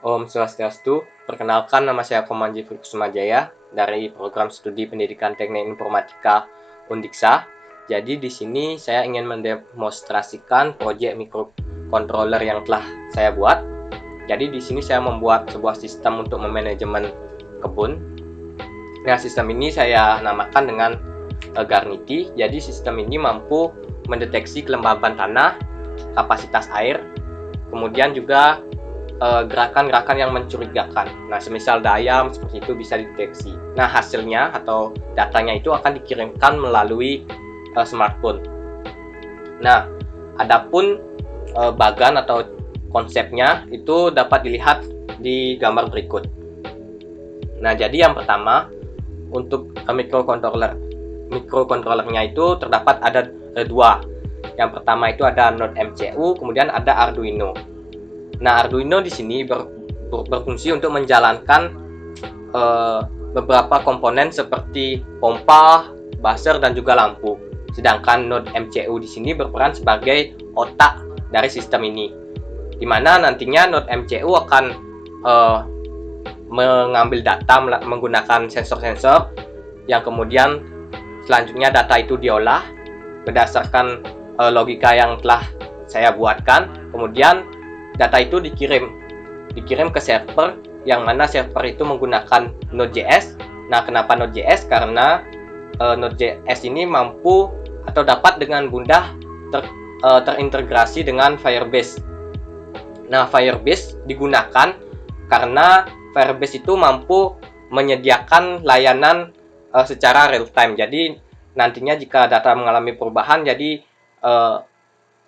Om Swastiastu, perkenalkan nama saya Komanji Kusumajaya dari program studi pendidikan teknik informatika Undiksa. Jadi di sini saya ingin mendemonstrasikan proyek microcontroller yang telah saya buat. Jadi di sini saya membuat sebuah sistem untuk memanajemen kebun. Nah, sistem ini saya namakan dengan Garniti. Jadi sistem ini mampu mendeteksi kelembaban tanah, kapasitas air, kemudian juga gerakan-gerakan yang mencurigakan. Nah, semisal ada ayam seperti itu bisa dideteksi. Nah, hasilnya atau datanya itu akan dikirimkan melalui smartphone. Nah, adapun bagan atau konsepnya itu dapat dilihat di gambar berikut. Nah, jadi yang pertama untuk microcontrollernya itu terdapat ada dua. Yang pertama itu ada Node MCU, kemudian ada Arduino. Nah, Arduino di sini berfungsi untuk menjalankan beberapa komponen seperti pompa, buzzer, dan juga lampu. Sedangkan Node MCU di sini berperan sebagai otak dari sistem ini, di mana nantinya Node MCU akan mengambil data menggunakan sensor-sensor yang kemudian selanjutnya data itu diolah berdasarkan logika yang telah saya buatkan. Kemudian data itu dikirim ke server, yang mana server itu menggunakan Node.js. Nah, kenapa Node.js? Karena Node.js ini mampu atau dapat dengan mudah terintegrasi dengan Firebase. Nah, Firebase digunakan karena Firebase itu mampu menyediakan layanan secara real time. Jadi nantinya jika data mengalami perubahan, jadi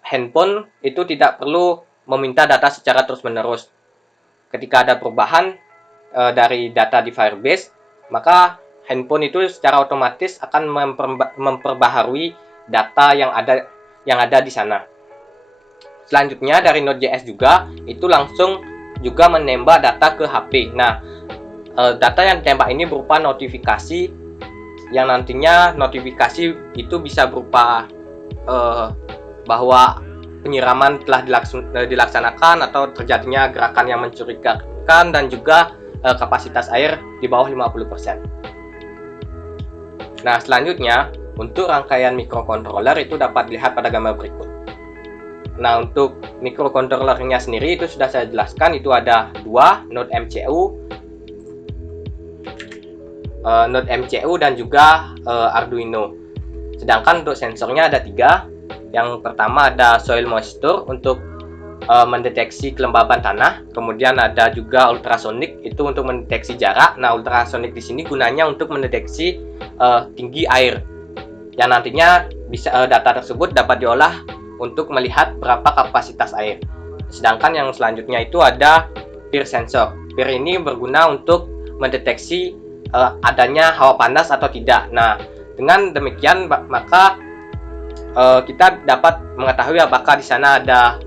handphone itu tidak perlu meminta data secara terus-menerus. Ketika ada perubahan dari data di Firebase, maka handphone itu secara otomatis akan memperbaharui data yang ada di sana. Selanjutnya dari Node.js juga itu langsung juga menembak data ke HP. Nah, data yang ditembak ini berupa notifikasi, yang nantinya notifikasi itu bisa berupa bahwa penyiraman telah dilaksanakan atau terjadinya gerakan yang mencurigakan, dan juga kapasitas air di bawah 50%. Nah, selanjutnya untuk rangkaian microcontroller itu dapat dilihat pada gambar berikut. Nah, untuk microcontrollernya sendiri itu sudah saya jelaskan, itu ada dua, Node MCU dan juga Arduino. Sedangkan untuk sensornya ada tiga. Yang pertama ada soil moisture untuk mendeteksi kelembaban tanah, kemudian ada juga ultrasonic itu untuk mendeteksi jarak. Nah, ultrasonic di sini gunanya untuk mendeteksi tinggi air, yang nantinya data tersebut dapat diolah untuk melihat berapa kapasitas air. Sedangkan yang selanjutnya itu ada PIR sensor. PIR ini berguna untuk mendeteksi adanya hawa panas atau tidak. Nah, dengan demikian maka kita dapat mengetahui apakah di sana ada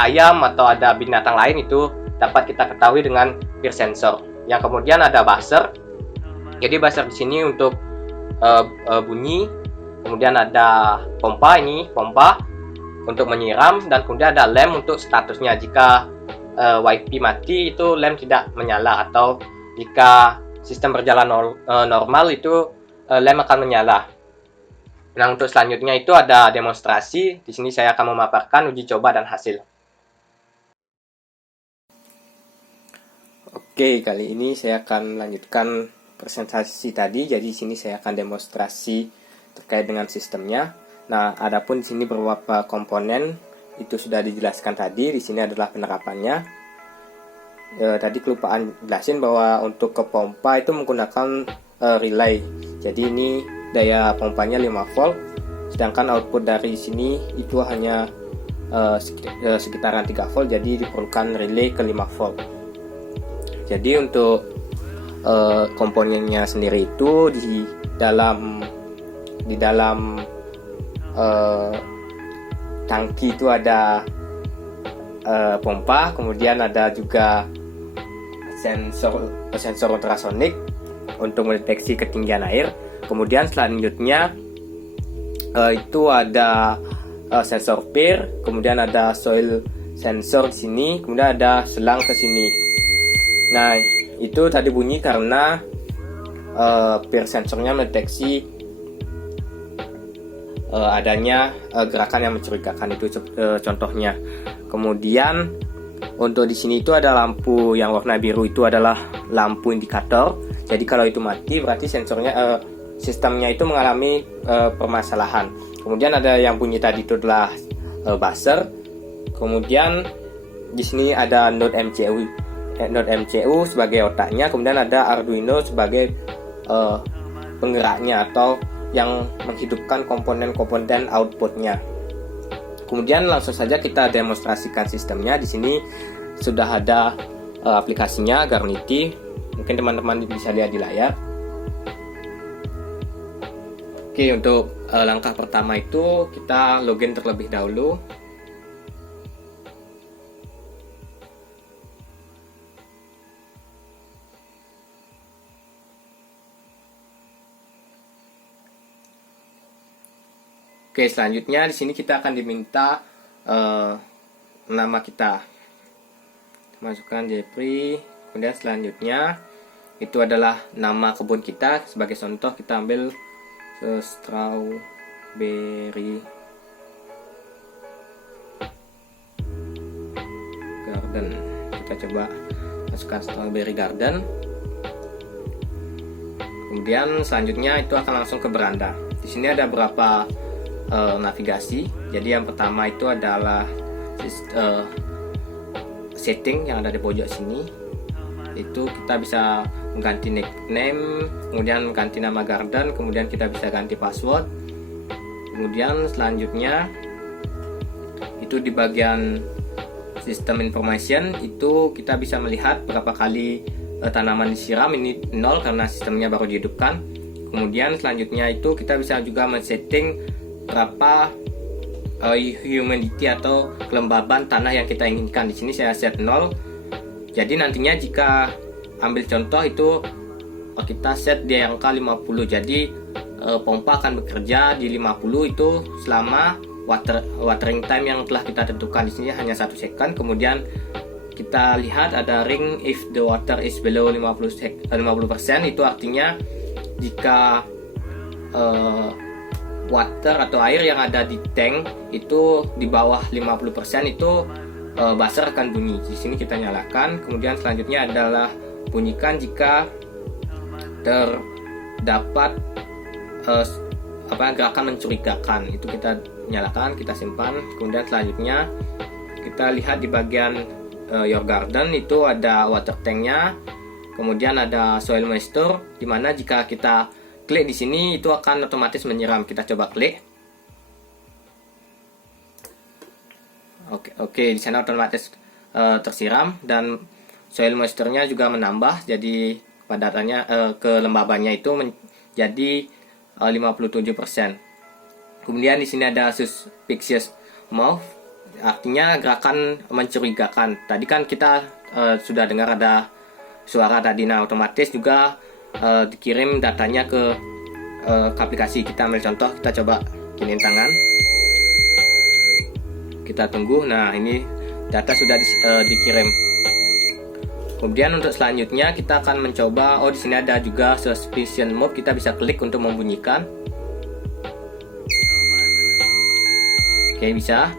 ayam atau ada binatang lain, itu dapat kita ketahui dengan PIR sensor. Yang kemudian ada buzzer. Jadi buzzer di sini untuk bunyi. Kemudian ada pompa untuk menyiram, dan kemudian ada lem untuk statusnya. Jika WiFi mati, itu lem tidak menyala, atau jika sistem berjalan normal, itu lem akan menyala. Nah, untuk selanjutnya itu ada demonstrasi. Di sini saya akan memaparkan uji coba dan hasil. Oke, kali ini saya akan melanjutkan presentasi tadi. Jadi di sini saya akan demonstrasi terkait dengan sistemnya. Nah, adapun di sini beberapa komponen itu sudah dijelaskan tadi. Di sini adalah penerapannya. Tadi kelupaan jelasin bahwa untuk ke pompa itu menggunakan relay. Jadi ini daya pompanya 5 volt, sedangkan output dari sini itu hanya sekitaran 3 volt, jadi diperlukan relay ke 5 volt. Jadi untuk komponennya sendiri itu di dalam tangki itu ada pompa, kemudian ada juga sensor ultrasonic untuk mendeteksi ketinggian air. Kemudian selanjutnya itu ada sensor PIR, kemudian ada soil sensor di sini, kemudian ada selang ke sini. Nah, itu tadi bunyi karena peer sensornya mendeteksi adanya gerakan yang mencurigakan, itu contohnya. Kemudian untuk di sini itu ada lampu yang warna biru, itu adalah lampu indikator. Jadi kalau itu mati berarti sensornya sistemnya itu mengalami permasalahan. Kemudian ada yang bunyi tadi itu adalah buzzer. Kemudian di sini ada node MCU sebagai otaknya, kemudian ada Arduino sebagai penggeraknya atau yang menghidupkan komponen-komponen outputnya. Kemudian langsung saja kita demonstrasikan sistemnya. Di sini sudah ada aplikasinya Garnity. Mungkin teman-teman bisa lihat di layar. Oke, untuk langkah pertama itu kita login terlebih dahulu. Oke, selanjutnya di sini kita akan diminta nama kita. Masukkan Jeffrey. Kemudian selanjutnya itu adalah nama kebun kita. Sebagai contoh kita ambil strawberry garden. Kita coba masukkan strawberry garden. Kemudian selanjutnya itu akan langsung ke beranda. Di sini ada beberapa navigasi. Jadi yang pertama itu adalah setting yang ada di pojok sini. Itu kita bisa mengganti nickname, kemudian mengganti nama garden, kemudian kita bisa ganti password. Kemudian selanjutnya itu di bagian system information itu kita bisa melihat berapa kali tanaman disiram. Ini 0 karena sistemnya baru dihidupkan. Kemudian selanjutnya itu kita bisa juga men-setting berapa humidity atau kelembaban tanah yang kita inginkan. Di sini saya set 0. Jadi nantinya jika ambil contoh itu kita set di angka 50. Jadi pompa akan bekerja di 50 itu selama watering time yang telah kita tentukan. Di sini hanya 1 second. Kemudian kita lihat ada ring if the water is below 50%. Itu artinya jika water atau air yang ada di tank itu di bawah 50% itu buzzer akan bunyi. Di sini kita nyalakan. Kemudian selanjutnya adalah bunyikan jika terdapat gerakan mencurigakan. Itu kita nyalakan, kita simpan. Kemudian selanjutnya kita lihat di bagian your garden itu ada water tanknya. Kemudian ada soil moisture, dimana jika kita klik di sini itu akan otomatis menyiram. Kita coba klik. Oke, di sana otomatis tersiram dan soil moisture-nya juga menambah. Jadi kepadatannya kelembabannya itu menjadi 57%. Kemudian di sini ada suspicious move, artinya gerakan mencurigakan. Tadi kan kita sudah dengar ada suara tadi. Nah, otomatis juga dikirim datanya ke aplikasi. Kita ambil contoh, kita coba giniin tangan, kita tunggu. Nah, ini data sudah dikirim. Kemudian untuk selanjutnya kita akan mencoba, di sini ada juga suspicion mode. Kita bisa klik untuk membunyikan. Oke, bisa.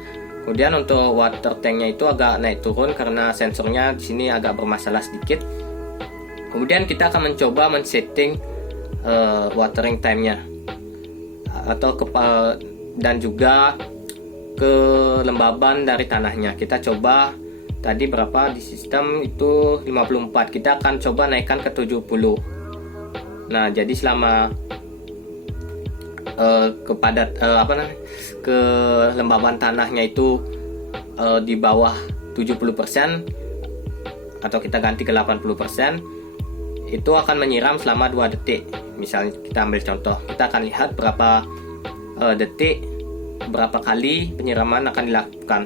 Kemudian untuk water tanknya itu agak naik turun karena sensornya di sini agak bermasalah sedikit. Kemudian kita akan mencoba men-setting watering time-nya atau dan juga kelembaban dari tanahnya. Kita coba tadi berapa di sistem itu 54. Kita akan coba naikkan ke 70. Nah, jadi selama kelembaban tanahnya itu di bawah 70% atau kita ganti ke 80%, itu akan menyiram selama 2 detik. Misalnya kita ambil contoh, kita akan lihat berapa detik, berapa kali penyiraman akan dilakukan.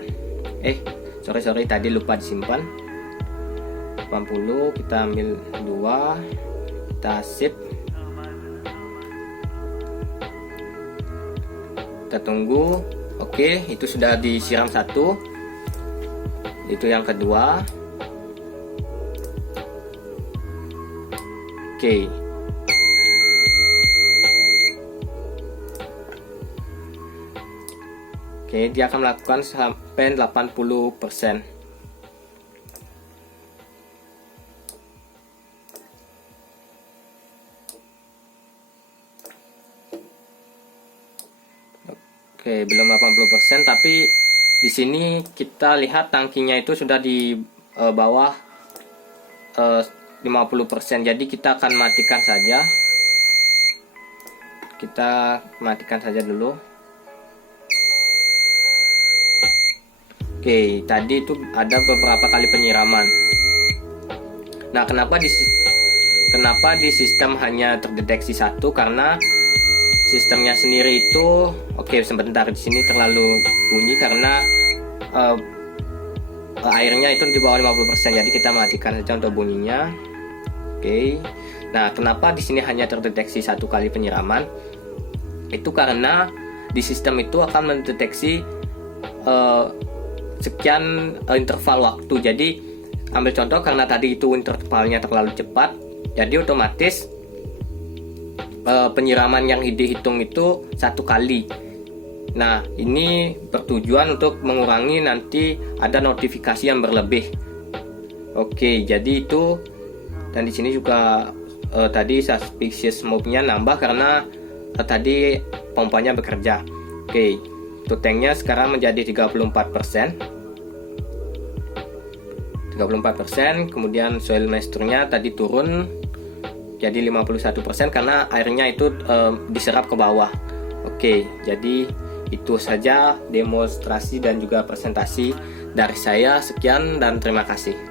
Sorry tadi lupa disimpan. 80, kita ambil 2, kita sip, kita tunggu. Oke, itu sudah disiram 1. Itu yang kedua. Oke. Oke, dia akan melakukan sampai 80%. Oke, belum 80%, tapi di sini kita lihat tangkinya itu sudah di bawah 50%. Jadi kita akan matikan saja. Kita matikan saja dulu. Oke, tadi itu ada beberapa kali penyiraman. Nah, kenapa di sistem hanya terdeteksi satu? Karena sistemnya sendiri itu, oke, sebentar, di sini terlalu bunyi karena airnya itu di bawah 50%. Jadi kita matikan saja untuk bunyinya. Oke. Nah, kenapa di sini hanya terdeteksi satu kali penyiraman? Itu karena di sistem itu akan mendeteksi sekian interval waktu. Jadi ambil contoh, karena tadi itu intervalnya terlalu cepat, jadi otomatis penyiraman yang dihitung itu satu kali. Nah, ini bertujuan untuk mengurangi nanti ada notifikasi yang berlebih. Oke, jadi itu. Dan di sini juga tadi suspicious mode-nya nambah karena tadi pompanya bekerja. Oke, itu tanknya sekarang menjadi 34%. 34%. Kemudian soil moisture-nya tadi turun jadi 51% karena airnya itu diserap ke bawah. Oke, jadi itu saja demonstrasi dan juga presentasi dari saya. Sekian dan terima kasih.